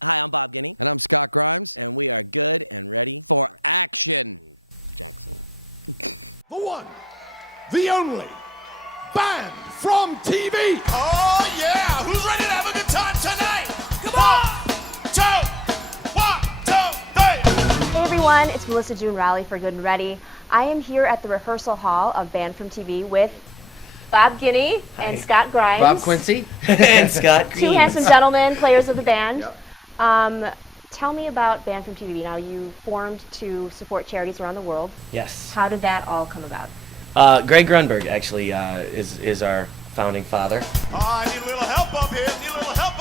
Hi, I'm Bob Guinea. And I'm Scott Grimes. And we are good and ready for action. Jackson. The one, the only, band from TV. Oh, yeah. Who's ready to have a good time tonight? Come on. 1, 2, 3. Hey, everyone. It's Melissa June Rowley for Good and Ready. I am here at the rehearsal hall of Band from TV with Bob Guinea and Scott Grimes. Bob Quincy. And Scott Green. Two handsome gentlemen, players of the band. Yep. Tell me about Band from TV. Now, you formed to support charities around the world. Yes. How did that all come about? Greg Grunberg actually is our founding father. I need a little help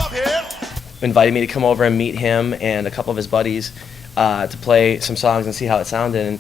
up here. Invited me to come over and meet him and a couple of his buddies to play some songs and see how it sounded. And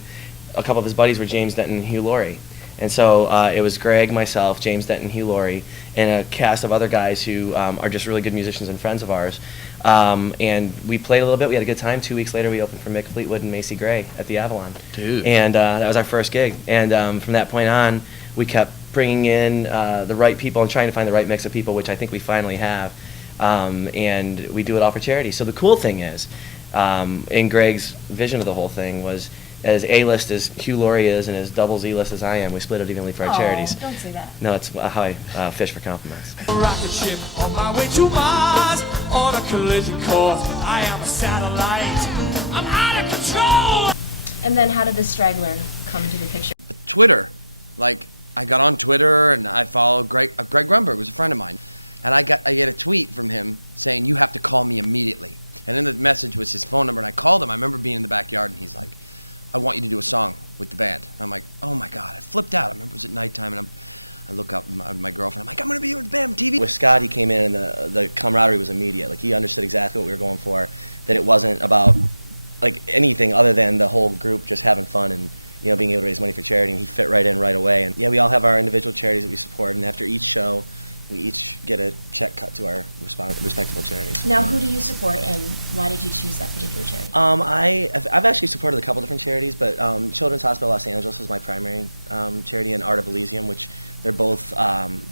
a couple of his buddies were James Denton and Hugh Laurie. And so it was Greg, myself, James Denton, Hugh Laurie, and a cast of other guys who are just really good musicians and friends of ours. And we played a little bit. We had a good time. 2 weeks later, we opened for Mick Fleetwood and Macy Gray at the Avalon. Dude. And that was our first gig. And from that point on, we kept bringing in the right people and trying to find the right mix of people, which I think we finally have. And we do it all for charity. So the cool thing is, in Greg's vision of the whole thing was, as A-list as Hugh Laurie is and as double Z-list as I am, we split it evenly for our charities. Don't say that. No, it's how I fish for compliments. Rocket ship on my way to Mars on a collision course. I am a satellite. I'm out of control. And then how did the straggler come into the picture? Twitter. Like, I got on Twitter and I followed Greg Grunberg, was a friend of mine. And I get a tweet from him saying, "You have to call me immediately." And in the message was his phone number, and I called him. I remember being in the backyard, and he's like, "I want you to do a song with the band." And I'm like, "Oh my God!" I flipped out. I remember it was at nighttime, and I look up at my girlfriend. I'm like, "I'm gonna be with Band TV." With Scott, he came in and the camaraderie was immediate. Like, he understood exactly what we were going for. That it wasn't about like anything other than the whole group just having fun and being able to raise money for charity. And he fit right in right away. And yeah, we all have our individual charities that we support. And after each show, we each get a check cut to our respectable charities. Now, who do you support and why did you choose that particular charity? I've actually supported a couple different charities, but Children's Hospital Los Angeles is my primary charity, and Art of Elysium, which they're both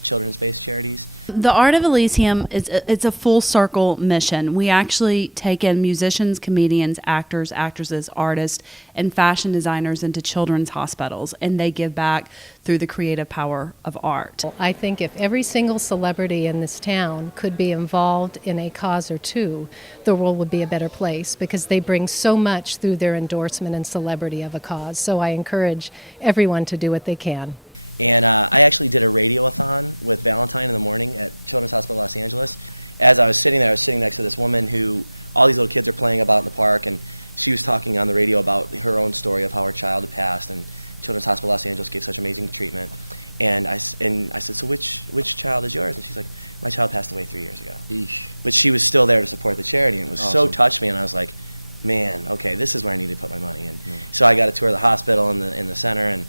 children's-based charities. The Art of Elysium it's a full circle mission. We actually take in musicians, comedians, actors, actresses, artists, and fashion designers into children's hospitals, and they give back through the creative power of art. I think if every single celebrity in this town could be involved in a cause or two, the world would be a better place because they bring so much through their endorsement and celebrity of a cause. So I encourage everyone to do what they can. And I actually did a radiothon with Valentine in the morning at Children's Hospital Los Angeles. As I was sitting there, I was sitting next to this woman who all these little kids are playing about in the park, and she was talking on the radio about her own story of how her child had passed, and Children's Hospital Los Angeles gave such amazing treatment. And I said, "So which child is yours?" And she's like, "My child passed away 3 years ago." Eesh. But she was still there to support the charity, and it was so Awesome. touched me, and I was like, "Man, okay, this is where I need to put my money." And so I got a tour of the hospital in the center, and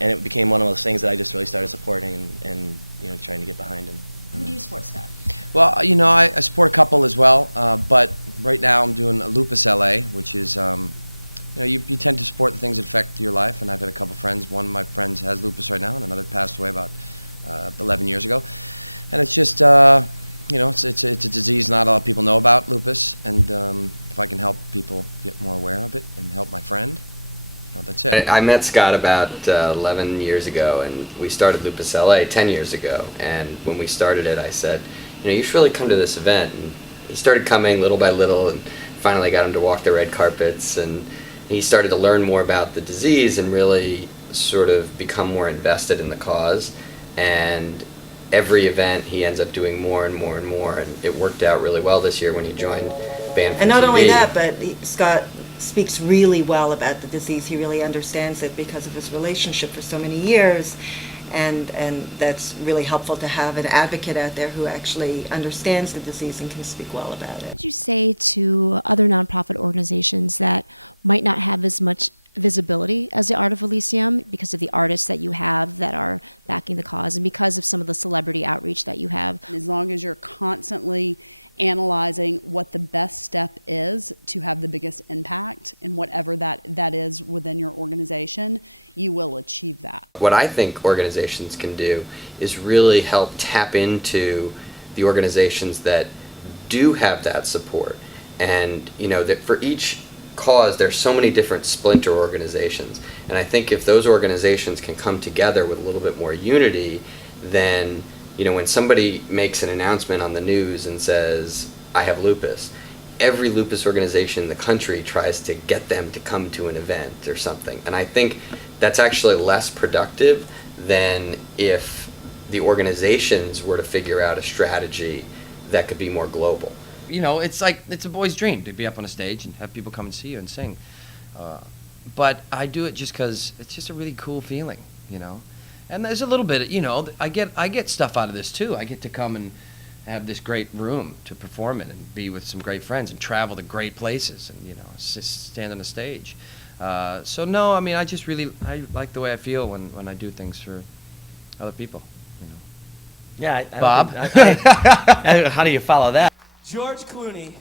it became one of those things that I just really started supporting and trying to get behind. And Who do you support, Scott? Well, I support a couple as well, but right now I'm doing Lupus LA, which is, you tend to support the things that affect your life, and I've had a couple friends. One of my friends has lupus right now, and another passed away about 11 years ago. And it's just, it's a disease not a lot of people know about, lupus, and if I can help people get more aware of it and help my friend, that's it. I met Scott about 11 years ago, and we started Lupus LA 10 years ago. And when we started it, I said, you should really come to this event. And he started coming little by little, and finally got him to walk the red carpets. And he started to learn more about the disease and really sort of become more invested in the cause. And every event, he ends up doing more and more and more. And it worked out really well this year when he joined Band from And not TV. only that, but Scott speaks really well about the disease. He really understands it because of his relationship for so many years, and that's really helpful to have an advocate out there who actually understands the disease and can speak well about it. What would you say to other nonprofit organizations that might not have as much visibility as the Art of Elysium because of the artists that you have that are backing the cause and because of some of the celebrity outreach that you have? As long as you're constantly analyzing what the best step is to have the biggest impact and whatever that is within your organization, you will achieve that. What I think organizations can do is really help tap into the organizations that do have that support And that for each cause, there's so many different splinter organizations. And I think if those organizations can come together with a little bit more unity, then when somebody makes an announcement on the news and says, I have lupus, every lupus organization in the country tries to get them to come to an event or something. And I think that's actually less productive than if the organizations were to figure out a strategy that could be more global. It's like, it's a boy's dream to be up on a stage and have people come and see you and sing. But I do it just because it's just a really cool feeling, And there's a little bit, I get stuff out of this too. I get to come and have this great room to perform in and be with some great friends and travel to great places and, just stand on a stage. So no, I mean, I like the way I feel when I do things for other people, Yeah, I Bob? how do you follow that? George Clooney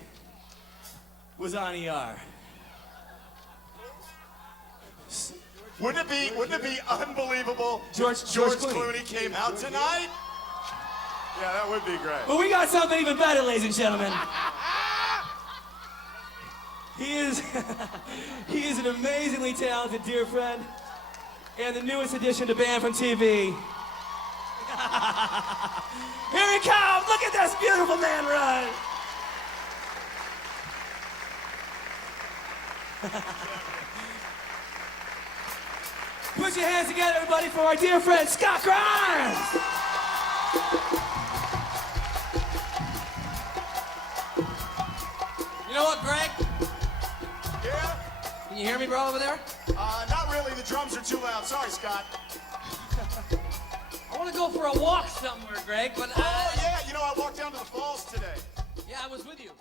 was on ER. Wouldn't it be unbelievable? George Clooney came out tonight. Yeah, that would be great. But we got something even better, ladies and gentlemen. He is an amazingly talented dear friend and the newest addition to Band from TV. Here he comes! Look at this beautiful man run! Put your hands together, everybody, for our dear friend, Scott Grimes! You know what, Greg? Yeah? Can you hear me, bro, over there? Not really. The drums are too loud. Sorry, Scott. I want to go for a walk somewhere, Greg, but Oh, yeah. I walked down to the falls today. yeah, I was with you.